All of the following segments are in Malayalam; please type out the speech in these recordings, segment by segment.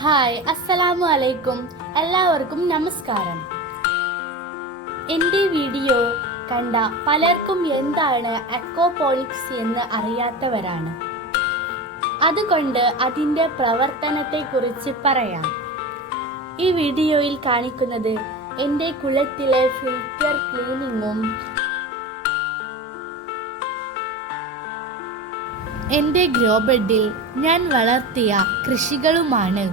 ഹായ് അസ്സലാമു അലൈക്കും. എല്ലാവർക്കും നമസ്കാരം. എന്റെ വീഡിയോ കണ്ട പലർക്കും എന്താണ് അക്കോപോളിക്സ് എന്ന് അറിയാത്തവരാണ്. അതുകൊണ്ട് അതിന്റെ പ്രവർത്തനത്തെക്കുറിച്ച് പറയാം. ഈ വീഡിയോയിൽ കാണിക്കുന്നത് എന്റെ കുളത്തിലെ ഫിൽറ്റർ ക്ലീനിങ്ങും എന്റെ ഗ്രോ ബെഡിൽ ഞാൻ വളർത്തിയ കൃഷികളുമാണ്.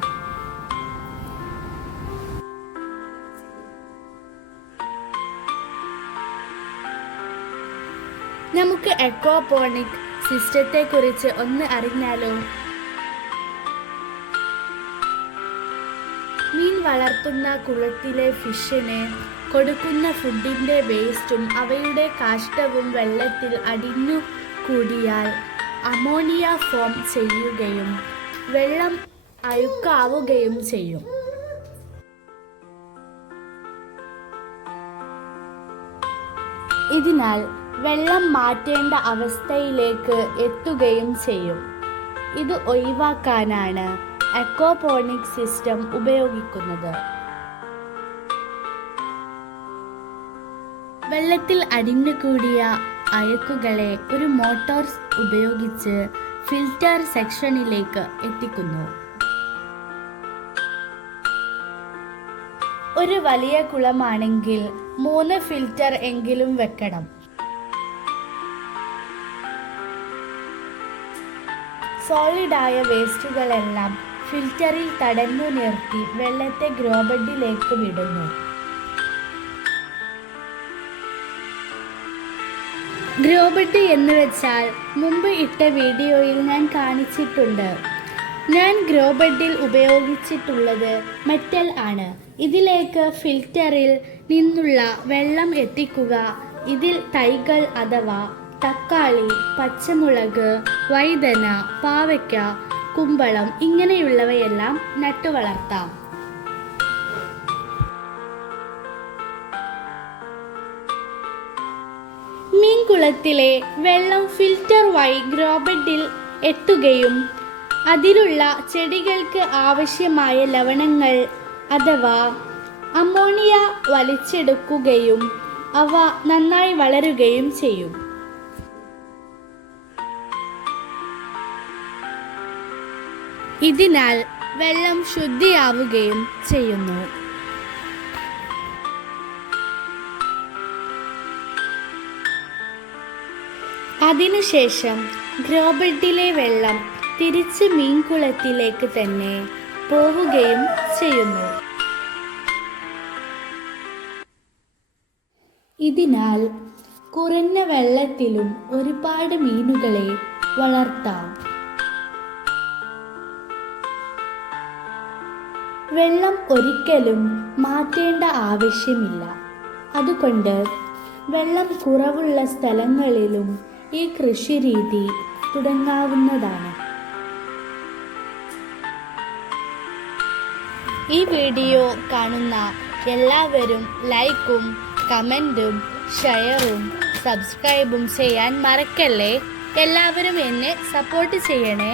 നമുക്ക് എക്കോപോണിക് സിസ്റ്റത്തെ കുറിച്ച് ഒന്ന് അറിഞ്ഞാലോ? മീൻ വളർത്തുന്ന കുളത്തിലെ ഫിഷിന് കൊടുക്കുന്ന ഫുഡിന്റെ വേസ്റ്റും അവയുടെ കാഷ്ടവും വെള്ളത്തിൽ അടിഞ്ഞു കൂടിയാൽ അമോണിയ ഫോം ചെയ്യുകയും വെള്ളം അഴുക്കാവുകയും ചെയ്യും. ഇതിനാൽ വെള്ളം മാറ്റേണ്ട അവസ്ഥയിലേക്ക് എത്തുകയും ചെയ്യും. ഇത് ഒഴിവാക്കാനാണ് അക്വാപോണിക് സിസ്റ്റം ഉപയോഗിക്കുന്നത്. വെള്ളത്തിൽ അടിഞ്ഞു കൂടിയ അയക്കുകളെ ഒരു മോട്ടോർ ഉപയോഗിച്ച് ഫിൽറ്റർ സെക്ഷനിലേക്ക് എത്തിക്കുന്നു. ഒരു വലിയ കുളമാണെങ്കിൽ മൂന്ന് ഫിൽറ്റർ എങ്കിലും വെക്കണം. സോളിഡായ വേസ്റ്റുകളെല്ലാം ഫിൽറ്ററിൽ തടഞ്ഞു നിർത്തി വെള്ളത്തെ ഗ്രോബഡിലേക്ക് വിടുന്നു. ഗ്രോബഡ് എന്ന് വെച്ചാൽ മുമ്പ് ഇട്ട വീഡിയോയിൽ ഞാൻ കാണിച്ചിട്ടുണ്ട്. ഞാൻ ഗ്രോബഡിൽ ഉപയോഗിച്ചിട്ടുള്ളത് മെറ്റൽ ആണ്. ഇതിലേക്ക് ഫിൽറ്ററിൽ നിന്നുള്ള വെള്ളം എത്തിക്കുക. ഇതിൽ തൈകൾ അഥവാ തക്കാളി പച്ചമുളക് വൈതന പാവയ്ക്ക കുമ്പളം ഇങ്ങനെയുള്ളവയെല്ലാം നട്ടു വളർത്താം. മീൻകുളത്തിലെ വെള്ളം ഫിൽറ്റർ വഴി ഗ്രോബെഡിൽ എത്തുകയും അതിലുള്ള ചെടികൾക്ക് ആവശ്യമായ ലവണങ്ങൾ അഥവാ അമോണിയ വലിച്ചെടുക്കുകയും അവ നന്നായി വളരുകയും ചെയ്യും. ഇതിനാൽ വെള്ളം ശുദ്ധിയാവുകയും ചെയ്യുന്നു. അതിനുശേഷം ഗ്രോബഡിലെ വെള്ളം തിരിച്ച് മീൻകുളത്തിലേക്ക് തന്നെ പോവുകയും ചെയ്യുന്നു. ഇതിനാൽ കുറഞ്ഞ വെള്ളത്തിലും ഒരുപാട് മീനുകളെ വളർത്താം. വെള്ളം ഒരിക്കലും മാറ്റേണ്ട ആവശ്യമില്ല. അതുകൊണ്ട് വെള്ളം കുറവുള്ള സ്ഥലങ്ങളിലും ഈ കൃഷി രീതി തുടങ്ങാവുന്നതാണ്. ഈ വീഡിയോ കാണുന്ന എല്ലാവരും ലൈക്കും കമന്റും ഷെയറും സബ്സ്ക്രൈബും ചെയ്യാൻ മറക്കല്ലേ? എല്ലാവരും എന്നെ സപ്പോർട്ട് ചെയ്യണേ.